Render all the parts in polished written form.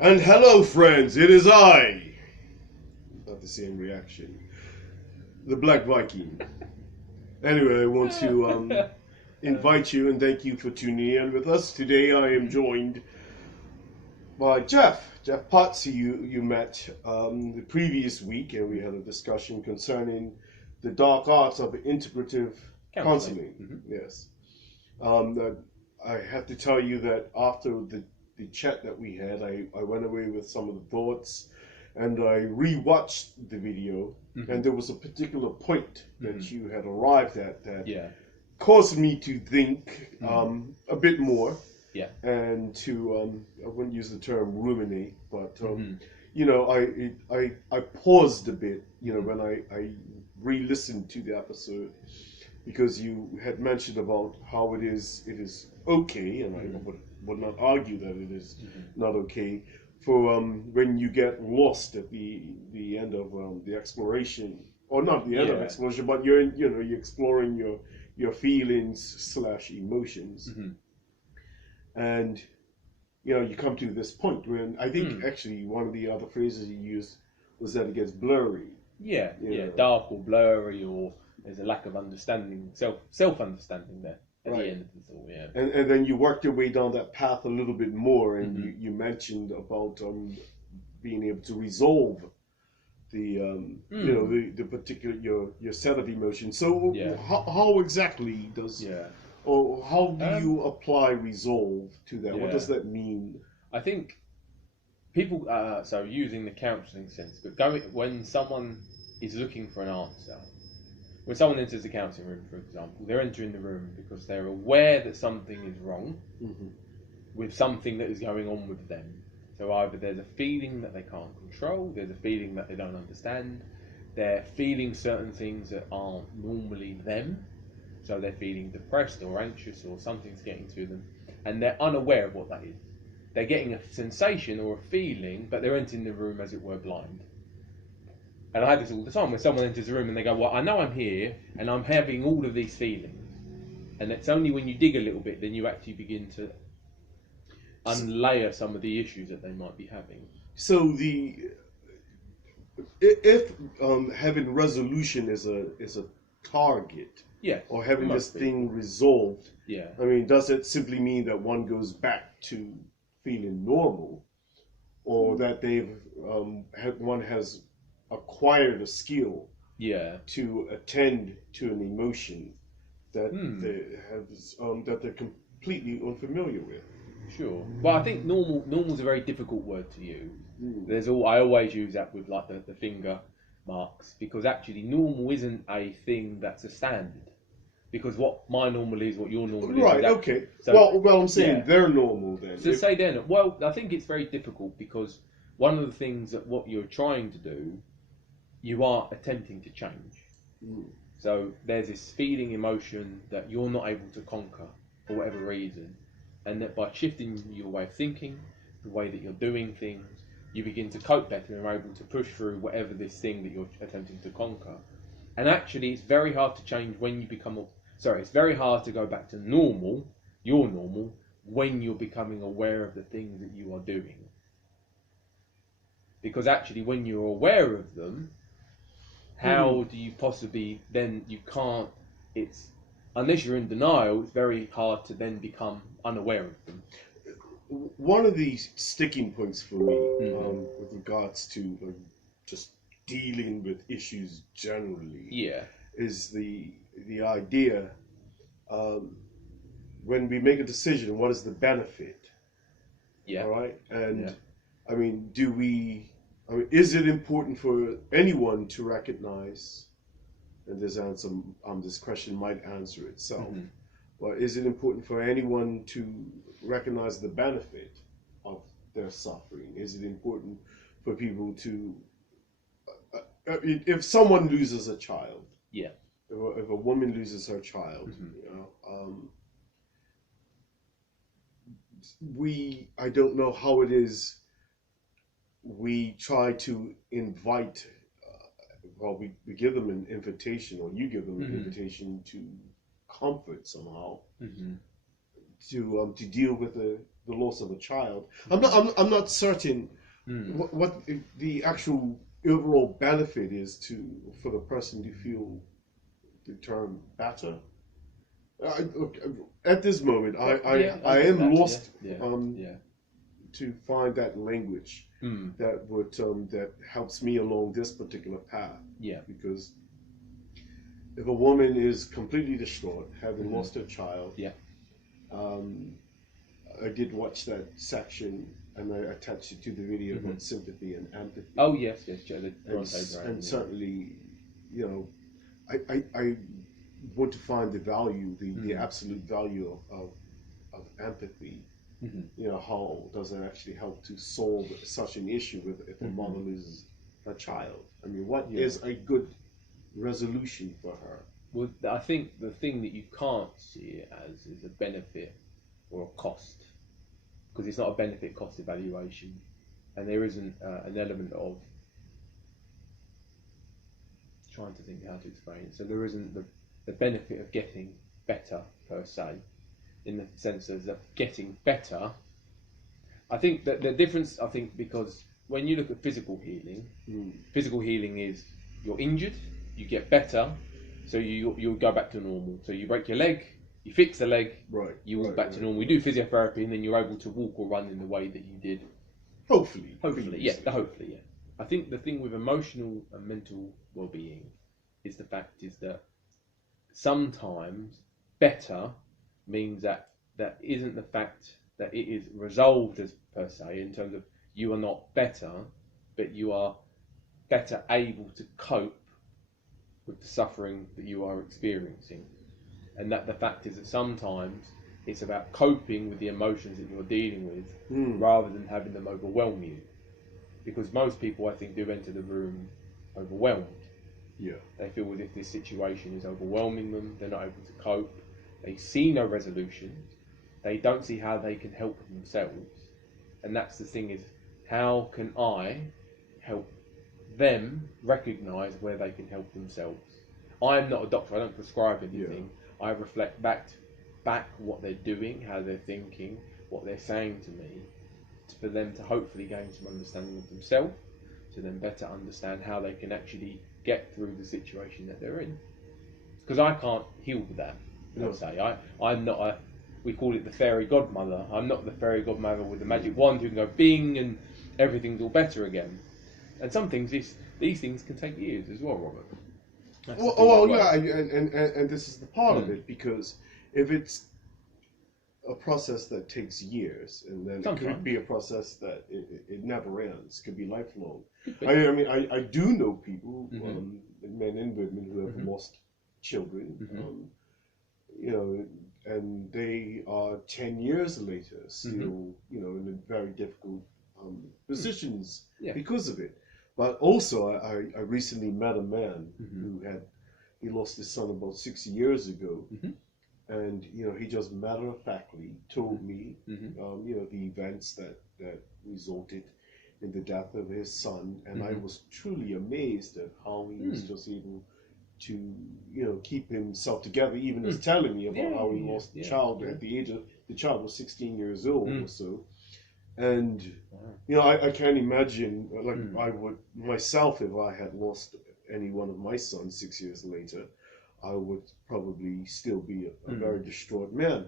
And hello, friends, it is I. Not the same reaction. The Black Viking. Anyway, I want to invite you and thank you for tuning in with us. Today I am joined by Geoff Potts, who you met the previous week, and we had a discussion concerning the dark arts of integrative counseling. Mm-hmm. Yes. I have to tell you that after the chat that we had, I went away with some of the thoughts, and I rewatched the video, and there was a particular point that you had arrived at that caused me to think a bit more, and to I wouldn't use the term ruminate, but you know, I paused a bit, you know, when I re-listened to the episode, because you had mentioned about how it is okay, and I would not argue that it is not okay for when you get lost at the end of the exploration, or not the end of exploration, but you're exploring your feelings / emotions, and you come to this point when I think actually one of the other phrases you used was that it gets blurry. Dark or blurry, or there's a lack of understanding, self-understanding there at the end of the thought, And then you worked your way down that path a little bit more, and you mentioned about being able to resolve the the particular your set of emotions. So how exactly does or how do you apply resolve to that? What does that mean? I think people so using the counselling sense, but when someone is looking for an answer. When someone enters the counselling room, for example, they're entering the room because they're aware that something is wrong with something that is going on with them. So either there's a feeling that they can't control, there's a feeling that they don't understand, they're feeling certain things that aren't normally them, so they're feeling depressed or anxious or something's getting to them, and they're unaware of what that is. They're getting a sensation or a feeling, but they're entering the room as it were blind. And I have this all the time when someone enters the room and they go, well, I know I'm here and I'm having all of these feelings. And it's only when you dig a little bit then you actually begin to unlayer some of the issues that they might be having. So if having resolution is a target, or having this thing resolved, I mean, does it simply mean that one goes back to feeling normal, or that one has acquired a skill to attend to an emotion that that they're completely unfamiliar with? Sure. Well, I think normal's a very difficult word to use. I always use that with like the finger marks, because actually normal isn't a thing that's a standard. Because what my normal is, what your normal is. Right, okay. So, well, I'm saying they're normal then. So say they're not. Well, I think it's very difficult because one of the things that what you're trying to do, you are attempting to change. So there's this feeling, emotion that you're not able to conquer for whatever reason, and that by shifting your way of thinking, the way that you're doing things, you begin to cope better and are able to push through whatever this thing that you're attempting to conquer. And actually, it's very hard to change when you become. It's very hard to go back to normal, your normal, when you're becoming aware of the things that you are doing. Because actually, when you're aware of them, how do you possibly then, you can't, unless you're in denial, it's very hard to then become unaware of them. One of the sticking points for me with regards to just dealing with issues generally is the idea when we make a decision, what is the benefit? All right? And I mean, is it important for anyone to recognize, and this question might answer itself, but is it important for anyone to recognize the benefit of their suffering? Is it important for people to, if someone loses a child, if a woman loses her child, I don't know how it is, we try to invite, we give them an invitation, or you give them an invitation to comfort somehow, to deal with the loss of a child. I'm not certain what the actual overall benefit is for the person to feel the term better. Look, at this moment, I am lost to find that language that would that helps me along this particular path. Yeah. Because if a woman is completely distraught, having lost her child, I did watch that section and I attached it to the video about sympathy and empathy. Oh yes, Joe. And certainly, you know, I want to find the value, the absolute value of empathy. You know, how does it actually help to solve such an issue if a mother loses a child? I mean, what is a good resolution for her? Well, I think the thing that you can't see it as is a benefit or a cost, because it's not a benefit cost evaluation, and there isn't an element of trying to think how to explain it. So there isn't the benefit of getting better per se, in the sense of getting better. I think that the difference, because when you look at physical healing is you're injured, you get better, so you'll go back to normal. So you break your leg, you fix the leg, you walk back to normal. You do physiotherapy, and then you're able to walk or run in the way that you did. Hopefully, yeah. I think the thing with emotional and mental well-being is the fact is that sometimes better means that isn't the fact that it is resolved as per se, in terms of you are not better, but you are better able to cope with the suffering that you are experiencing. And that the fact is that sometimes it's about coping with the emotions that you're dealing with rather than having them overwhelm you. Because most people, I think, do enter the room overwhelmed. Yeah. They feel as if this situation is overwhelming them, they're not able to cope, they see no resolution, they don't see how they can help themselves. And that's the thing, is how can I help them recognise where they can help themselves? I'm not a doctor, I don't prescribe anything. I reflect back what they're doing, how they're thinking, what they're saying to me, for them to hopefully gain some understanding of themselves, to then better understand how they can actually get through the situation that they're in. Because I can't heal that, let's say. I'm not we call it the fairy godmother. I'm not the fairy godmother with the magic wand who can go bing and everything's all better again. And some things, these things can take years as well, Robert. And this is the part of it, because if it's a process that takes years, and then it could be a process that it never ends, could be lifelong. I do know people, men and women, who have lost children, you know, and they are 10 years later still, you know, in a very difficult positions because of it. But also, I recently met a man he lost his son about 6 years ago, and you know, he just matter-of-factly told me, you know, the events that resulted in the death of his son, and I was truly amazed at how he was just able to, you know, keep himself together, even as telling me about how he lost the child at the age of, the child was 16 years old or so. And you know, I can't imagine, like, I would myself, if I had lost any one of my sons 6 years later, I would probably still be a very distraught man.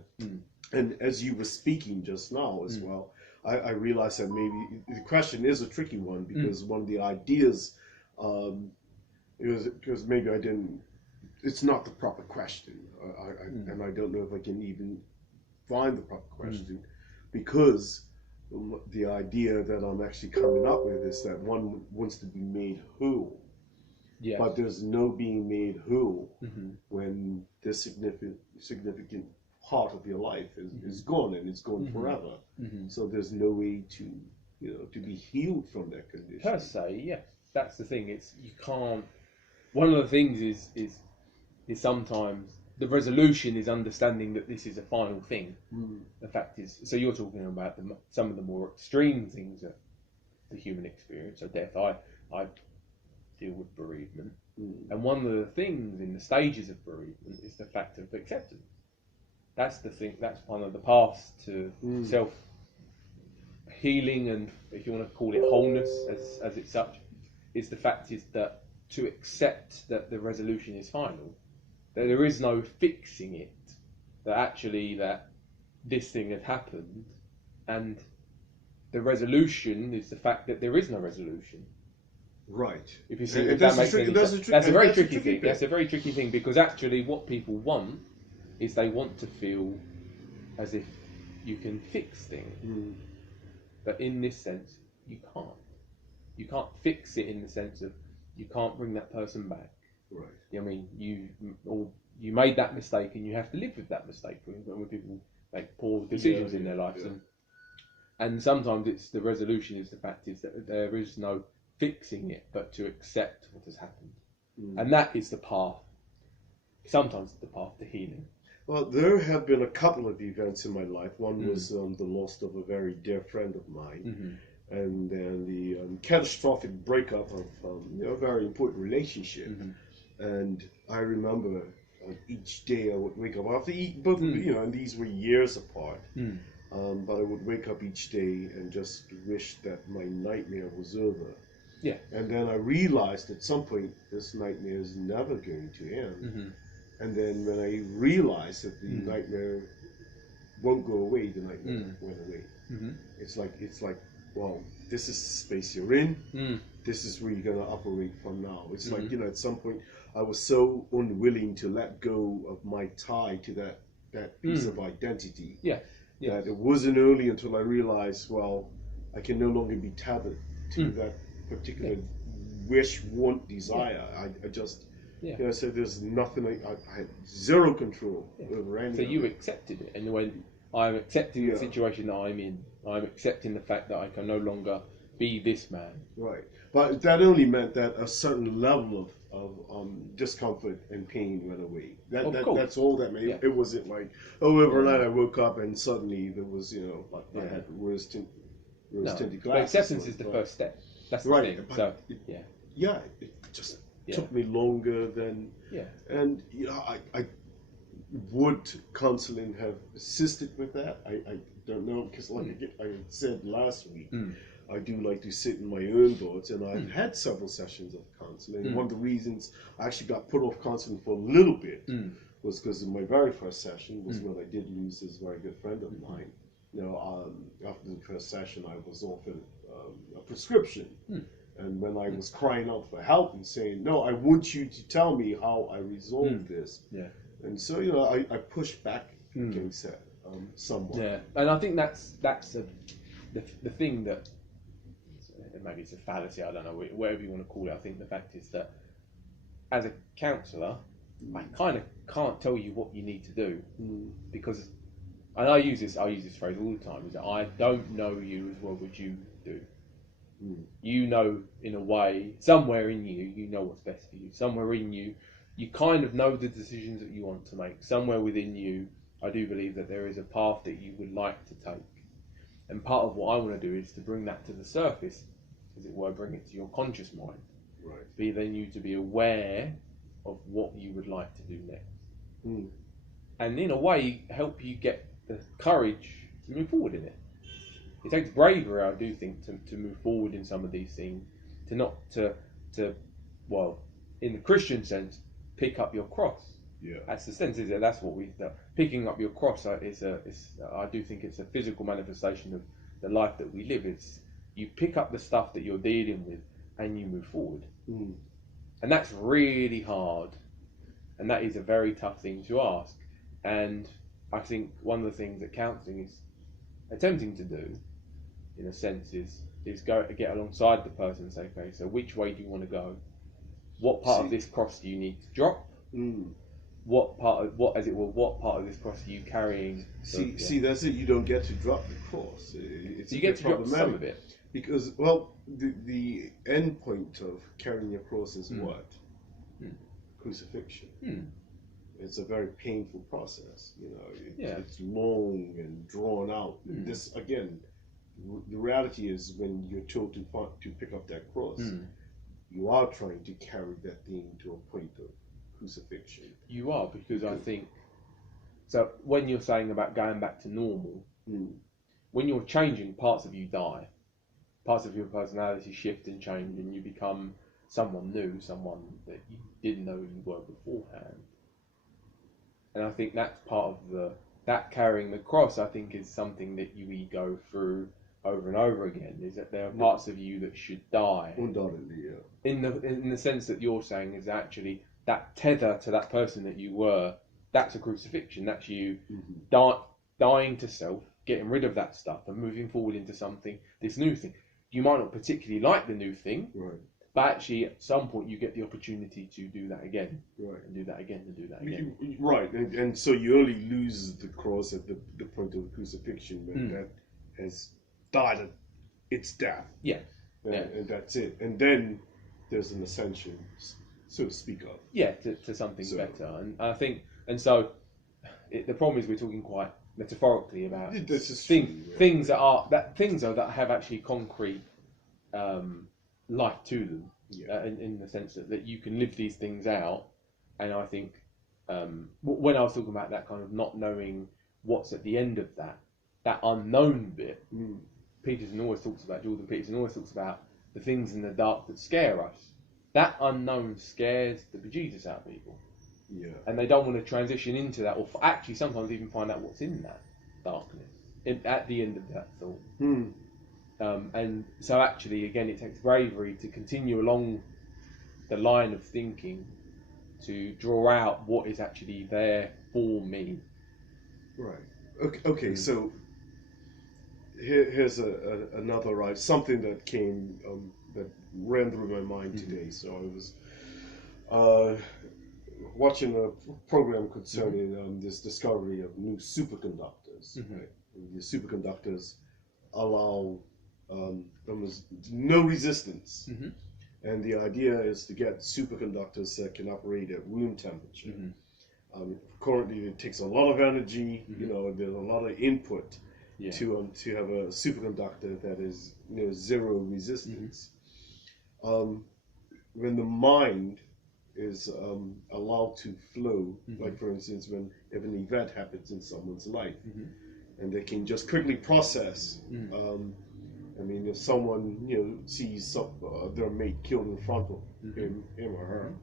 And as you were speaking just now as well, I realized that maybe the question is a tricky one, because one of the ideas, because maybe I didn't, it's not the proper question, and I don't know if I can even find the proper question, because the idea that I'm actually coming up with is that one wants to be made whole. Yes. But there's no being made whole when this significant part of your life is gone, and it's gone forever. So there's no way to, you know, to be healed from that condition. Per se, yeah. That's the thing. It's, you can't. One of the things is sometimes the resolution is understanding that this is a final thing. The fact is, so you're talking about some of the more extreme things of the human experience, so death. I deal with bereavement, and one of the things in the stages of bereavement is the fact of acceptance. that's the thing. That's one of the paths to self healing, and if you want to call it wholeness, as it's such, is the fact is that to accept that the resolution is final, that there is no fixing it, that actually that this thing has happened, and the resolution is the fact that there is no resolution. Right. If you see, if that makes any sense. That's a very tricky thing. That's a very tricky thing, because actually what people want is they want to feel as if you can fix things. But in this sense, you can't. You can't fix it in the sense of you can't bring that person back. Right. I mean, you made that mistake and you have to live with that mistake. When people make poor decisions in their lives, and sometimes it's the resolution is the fact is that there is no fixing it, but to accept what has happened, and that is the path. Sometimes it's the path to healing. Well, there have been a couple of events in my life. One was the loss of a very dear friend of mine, and then the catastrophic breakup of a very important relationship. And I remember each day I would wake up after both, and these were years apart. But I would wake up each day and just wish that my nightmare was over. Yeah. And then I realized at some point this nightmare is never going to end. And then when I realized that the nightmare won't go away, the nightmare went away. It's like, well, this is the space you're in. This is where you're gonna operate from now. It's like, at some point I was so unwilling to let go of my tie to that piece of identity. That it wasn't only until I realized, well, I can no longer be tethered to that particular wish, want, desire. I just, so there's nothing, I had zero control over anything. So you accepted it, and when I'm accepting the situation that I'm in, I'm accepting the fact that I can no longer be this man. Right. But that only meant that a certain level of discomfort and pain went away. That's all that made it. It wasn't like, overnight I woke up and suddenly there was, I had rose-tinted glasses. But acceptance is the first step. That's the thing. So, it just took me longer than, and I would counseling have assisted with that? I don't know, because like I said last week, I do like to sit in my own thoughts, and I've had several sessions of counseling. One of the reasons I actually got put off counseling for a little bit was because in my very first session was when I did lose this very good friend of mine. After the first session, I was offered a prescription. And when I was crying out for help and saying, no, I want you to tell me how I resolve this. And so, I pushed back against that somewhat. Yeah, and I think that's the thing that, maybe it's a fallacy, I don't know, whatever you want to call it. I think the fact is that as a counsellor, I kind of can't tell you what you need to do because, and I use this phrase all the time, is that I don't know you as well as you do. You know, in a way, somewhere in you, you know what's best for you. Somewhere in you, you kind of know the decisions that you want to make. Somewhere within you, I do believe that there is a path that you would like to take. And part of what I want to do is to bring that to the surface, as it were, bring it to your conscious mind. Right. Be then you to be aware of what you would like to do next. And in a way, help you get the courage to move forward in it. It takes bravery, I do think, to move forward in some of these things, well, in the Christian sense, pick up your cross. That's the sense, is it? That's what picking up your cross is I do think it's a physical manifestation of the life that we live. It's you pick up the stuff that you're dealing with and you move forward. And that's really hard, and that is a very tough thing to ask. And I think one of the things that counselling is attempting to do, in a sense, is go get alongside the person and say, okay, so which way do you want to go? What part of this cross do you need to drop? What part of this cross are you carrying? See, that's it. You don't get to drop the cross. You get to drop some of it because, well, the end point of carrying your cross is what? Crucifixion. It's a very painful process. It's long and drawn out. This again, the reality is when you're told to pick up that cross, you are trying to carry that thing to a point of crucifixion. You are, because I think So when you're saying about going back to normal, when you're changing, parts of you die. Parts of your personality shift and change, and you become someone new, someone that you didn't know you were beforehand. And I think that's part of that carrying the cross, I think, is something that we go through over and over again, is that there are parts of you that should die. Undoubtedly, yeah. In the sense that you're saying is actually that tether to that person that you were, that's a crucifixion. That's you dying to self, getting rid of that stuff and moving forward into something, this new thing. You might not particularly like the new thing, right, but actually at some point you get the opportunity to do that again, right, and do that again, and do that again. Right, and so you only lose the cross at the point of the crucifixion when that has died at its death. Yeah. And that's it. And then there's an ascension, so to speak of. Yeah, to something better. And I think, and so the problem is we're talking quite metaphorically about things that have actually concrete life to them, in the sense that you can live these things out. And I think when I was talking about that kind of not knowing what's at the end of that unknown bit, Jordan Peterson always talks about the things in the dark that scare us. That unknown scares the bejesus out of people. Yeah. And they don't want to transition into that, or actually sometimes even find out what's in that darkness at the end of that thought. And so actually, again, it takes bravery to continue along the line of thinking to draw out what is actually there for me. Right. Okay. So here's another something that came that ran through my mind today. So I was watching a program concerning this discovery of new superconductors. Right? And the superconductors allow almost no resistance, and the idea is to get superconductors that can operate at room temperature. Currently, it takes a lot of energy. You know, there's a lot of input to have a superconductor that is zero resistance. When the mind is allowed to flow, like for instance, if an event happens in someone's life, and they can just quickly process. I mean, if someone sees their mate killed in front of him or her,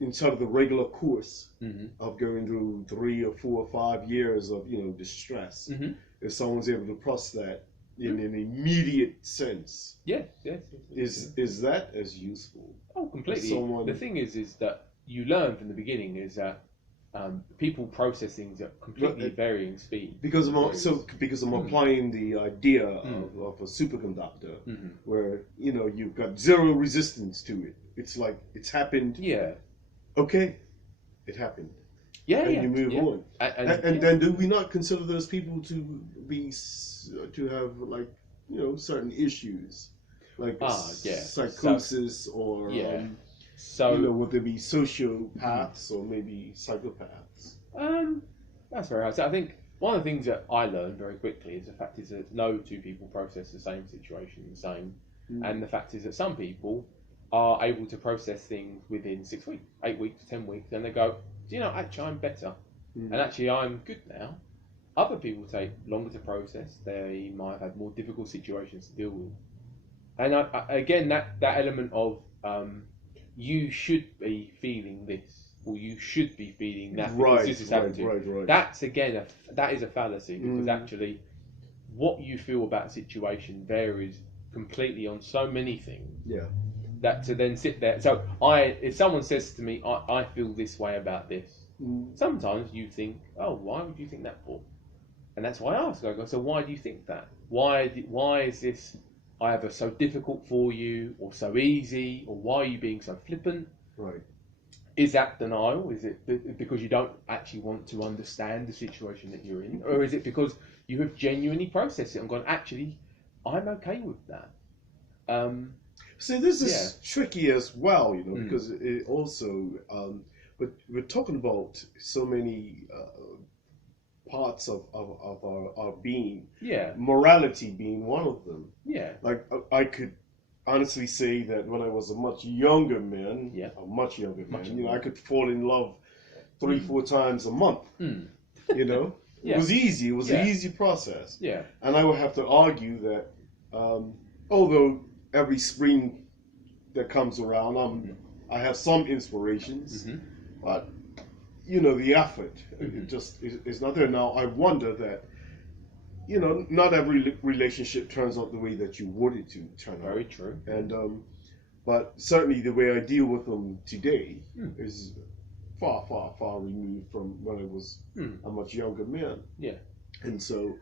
inside of the regular course of going through 3 or 4 or 5 years of distress, if someone's able to process that in an immediate sense, is that as useful? Oh, completely. The thing is that you learn from the beginning is that people process things at completely varying speed. Because I'm applying the idea of a superconductor, where you've got zero resistance to it. It's like it's happened. Yeah. Okay, it happened. Yeah, and you move on. And then do we not consider those people to have certain issues, like psychosis or would there be sociopaths or maybe psychopaths? That's very hard. So I think one of the things that I learned very quickly is the fact is that no two people process the same situation the same, and the fact is that some people are able to process things within 6 weeks, 8 weeks, 10 weeks, and they go, actually I'm better, and actually I'm good now. Other people take longer to process. They might have had more difficult situations to deal with. And again, that element of you should be feeling this, or you should be feeling that because this is happening. Right. That's again, that is a fallacy, because actually what you feel about a situation varies completely on so many things. Yeah. That to then sit there. So if someone says to me, I feel this way about this, sometimes you think, oh, why would you think that for? And that's why I ask. I go, so why do you think that? Why is this either so difficult for you, or so easy, or why are you being so flippant? Right. Is that denial? Is it because you don't actually want to understand the situation that you're in? Or is it because you have genuinely processed it and gone, actually, I'm okay with that? See, this is tricky as well, because it also, but we're talking about so many parts of our being. Yeah. Morality being one of them. Yeah. Like, I could honestly say that when I was a much younger man, I could fall in love 3-4 times a month. You know, Yeah. it was easy. It was Yeah. an easy process. Yeah. And I would have to argue that although every spring that comes around, I have some inspirations, but you know, the effort it just is not there. Now I wonder that, you know, not every relationship turns out the way that you would it to turn out. Very true. And but certainly the way I deal with them today is far, far, far removed from when I was a much younger man. Yeah. And so,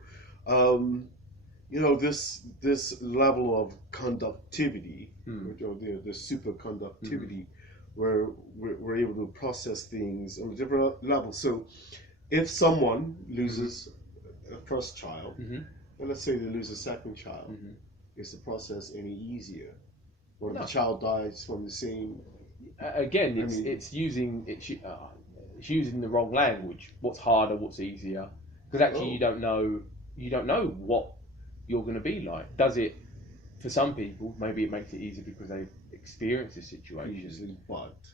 you know, this level of conductivity, or the superconductivity, where we're able to process things on a different level. So, if someone loses a first child, and let's say they lose a second child, is the process any easier? Or if the child dies from the same? Again, it's using the wrong language. What's harder? What's easier? Because actually, you don't know what you're going to be like. Does it? For some people, maybe it makes it easier because they've experienced this situation.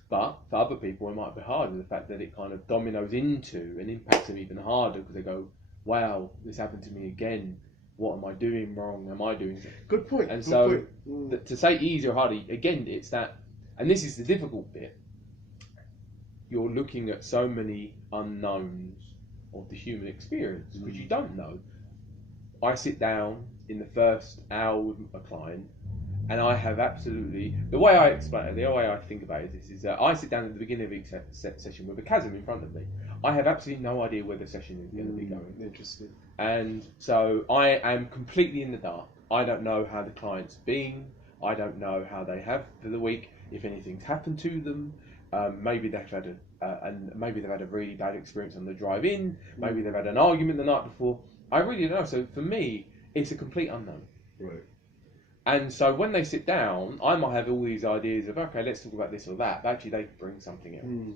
But for other people, it might be harder. The fact that it kind of dominoes into and impacts them even harder because they go, "Wow, this happened to me again. What am I doing wrong? Am I doing something?" Good point. And good so, point. to say easier or harder, again, it's that, and this is the difficult bit. You're looking at so many unknowns of the human experience because you don't know. I sit down in the first hour with a client, and I have absolutely the way I explain it, the way I think about it is that I sit down at the beginning of each session with a chasm in front of me. I have absolutely no idea where the session is going to be going. Interesting. And so I am completely in the dark. I don't know how the client's been. I don't know how they have for the week. If anything's happened to them, maybe they've had a really bad experience on the drive in. Maybe they've had an argument the night before. I really don't know. So for me, it's a complete unknown. Right. And so when they sit down, I might have all these ideas of, okay, let's talk about this or that. But actually, they bring something else.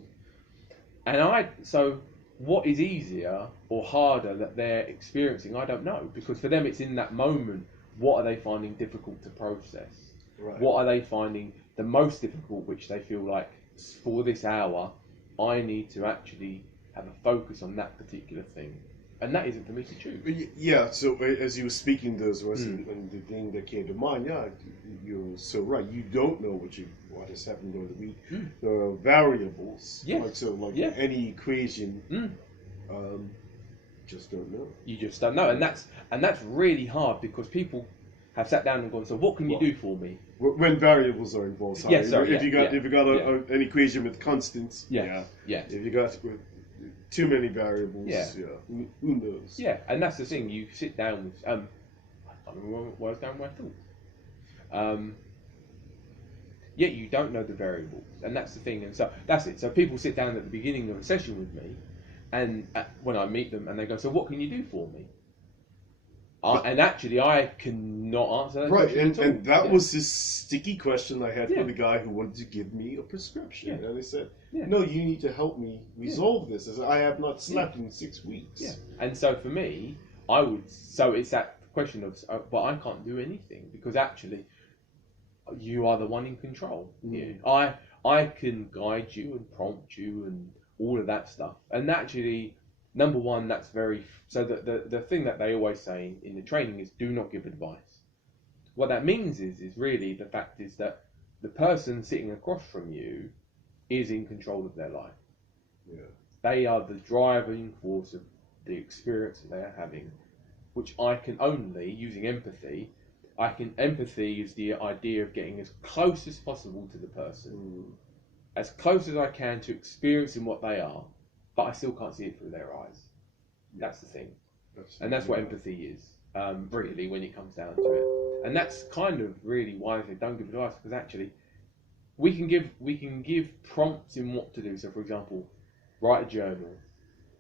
And so what is easier or harder that they're experiencing, I don't know. Because for them, it's in that moment, what are they finding difficult to process? Right. What are they finding the most difficult, which they feel like, for this hour, I need to actually have a focus on that particular thing. And that isn't for me to choose. Yeah, so as you were speaking those words, and the thing that came to mind, you're so right. You don't know what has happened over the week. There are variables. Yes. Like any equation, just don't know. You just don't know. And that's really hard because people have sat down and gone, so what can you do for me? When variables are involved. Yes, sorry, if you got an equation with constants, Yeah. If you got too many variables, who knows? Yeah, and that's the thing. You sit down with I can't remember where I was going with my thoughts. You don't know the variables, and that's the thing. And so that's it. So people sit down at the beginning of a session with me, and when I meet them, and they go, "So what can you do for me?" And actually, I cannot answer that question at all. And that was this sticky question I had for the guy who wanted to give me a prescription. And I said, no, you need to help me resolve this. I said, I have not slept in 6 weeks. Yeah. And so for me, so it's that question of, but I can't do anything because actually, you are the one in control. I can guide you and prompt you and all of that stuff. And actually, number one, that's very... So the thing that they always say in the training is do not give advice. What that means is really the fact is that the person sitting across from you is in control of their life. Yeah. They are the driving force of the experience that they are having, which I can only, using empathy, empathy is the idea of getting as close as possible to the person, as close as I can to experiencing what they are, but I still can't see it through their eyes. That's the thing. And that's what empathy is, really, when it comes down to it. And that's kind of really why I say don't give advice, because actually we can give prompts in what to do. So for example, write a journal.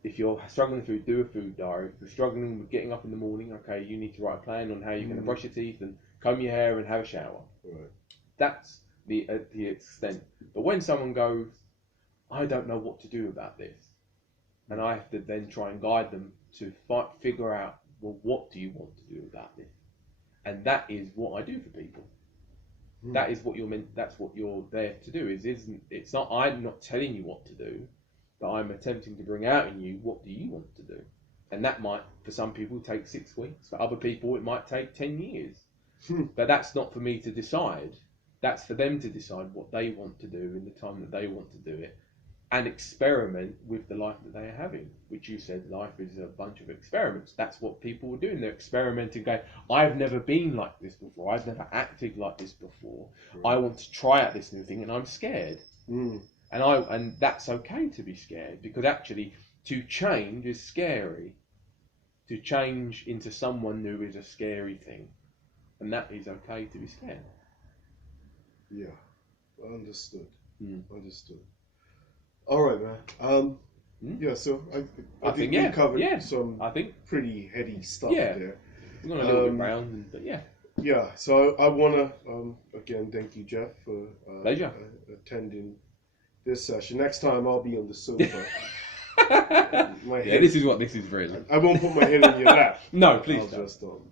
If you're struggling with food, do a food diary. If you're struggling with getting up in the morning, okay, you need to write a plan on how you're going to brush your teeth and comb your hair and have a shower. Right. That's the extent. But when someone goes, I don't know what to do about this, and I have to then try and guide them to figure out, well, what do you want to do about this? And that is what I do for people. That is what you're meant. That's what you're there to do. It's not. I'm not telling you what to do. that I'm attempting to bring out in you, what do you want to do? And that might, for some people, take 6 weeks. For other people, it might take 10 years. But that's not for me to decide. That's for them to decide what they want to do in the time that they want to do it, and experiment with the life that they are having, which you said life is a bunch of experiments. That's what people are doing. They're experimenting, going, I've never been like this before. I've never acted like this before. Right. I want to try out this new thing, and I'm scared. And that's okay to be scared, because actually to change is scary. To change into someone new is a scary thing, and that is okay to be scared. Yeah, understood. Understood. All right, man. Yeah, so I think we covered some pretty heady stuff there. We're going a little bit round, but yeah. Yeah, so I want to, again, thank you, Geoff, for attending this session. Next time I'll be on the sofa. This is what this is really. I won't put my head in your lap. No, please don't.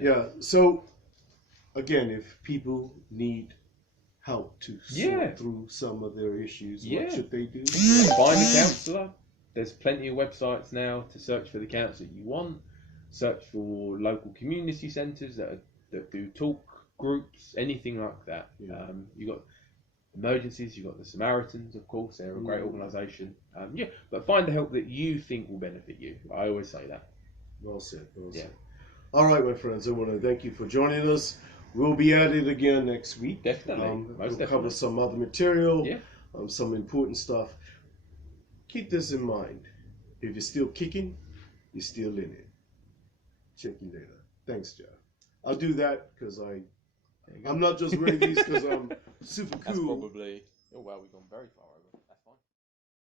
Just, so, again, if people need help to sort through some of their issues, what should they do? Find a counsellor. There's plenty of websites now to search for the counsellor you want. Search for local community centres that do talk groups, anything like that. You've got emergencies, you've got the Samaritans, of course, they're a great organisation. But find the help that you think will benefit you. I always say that. Well said, well said. All right, my friends, I want to thank you for joining us. We'll be at it again next week. Definitely. We'll cover some other material, some important stuff. Keep this in mind. If you're still kicking, you're still in it. Check you later. Thanks, Geoff. I'll do that because I'm not just wearing these because I'm super cool. That's probably... Oh, wow, we've gone very far over.